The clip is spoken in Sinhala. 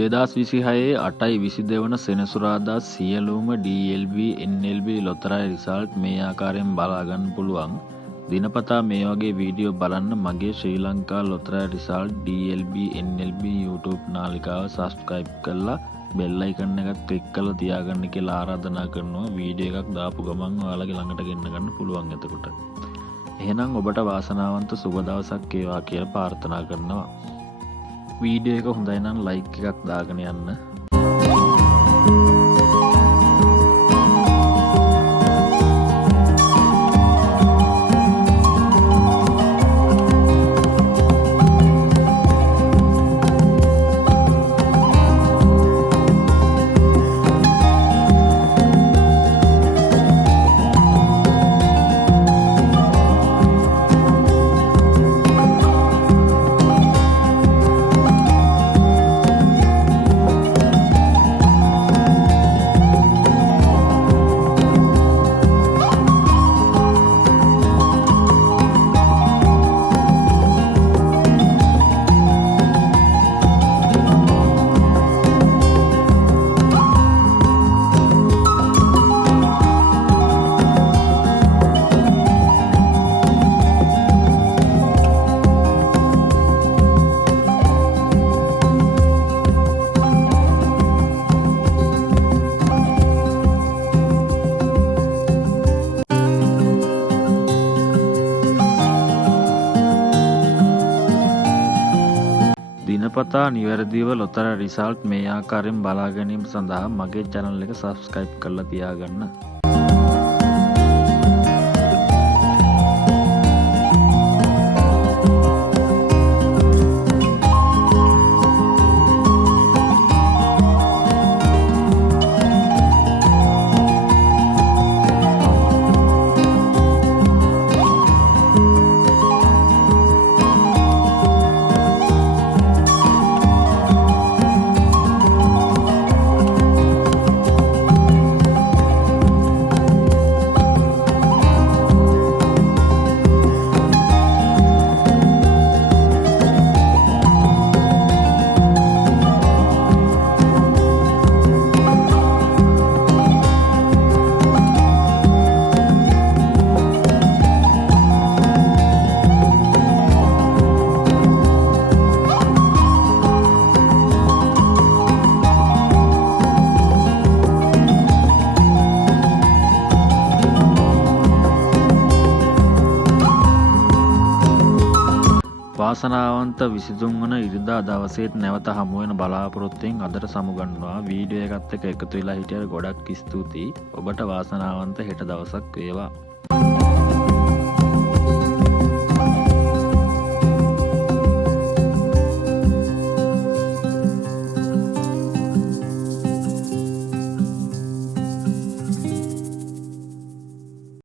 2026 8/22 වන සෙනසුරාදා සියලුම DLB NLB ලොතරැයි රිසල්ට් මේ ආකාරයෙන් බලා ගන්න පුළුවන්. දිනපතා මේ වගේ වීඩියෝ බලන්න මගේ ශ්‍රී ලංකා ලොතරැයි රිසල්ට් DLB NLB YouTube නාලිකාව subscribe කරලා bell icon එකත් click කරලා තියාගන්න කියලා ආරාධනා කරනවා. වීඩියෝ එකක් දාපු ගමන් ඔයාලගේ ළඟට ගෙන්න ගන්න පුළුවන් එතකොට. එහෙනම් ඔබට වාසනාවන්ත සුබ දවසක් වේවා කියලා ප්‍රාර්ථනා කරනවා. වීඩියෝ එක හොඳයි නම් ලයික් එකක් දාගෙන යන්න. දිනපතා නිවැරදිව ලොතරැයි රිසල්ට් මේ ආකාරයෙන් බලා ගැනීම සඳහා මගේ channel එක subscribe කරලා තියාගන්න. වාසනාවන්ත 23 වන ඉරිදා දවසේත් නැවත හමු වෙන බලාපොරොත්තුෙන් අදට සමුගන්නවා. වීඩියෝ එකත් එක්ක එකතු වෙලා හිටියට ගොඩක් ස්තුතියි. ඔබට වාසනාවන්ත හෙට දවසක් වේවා.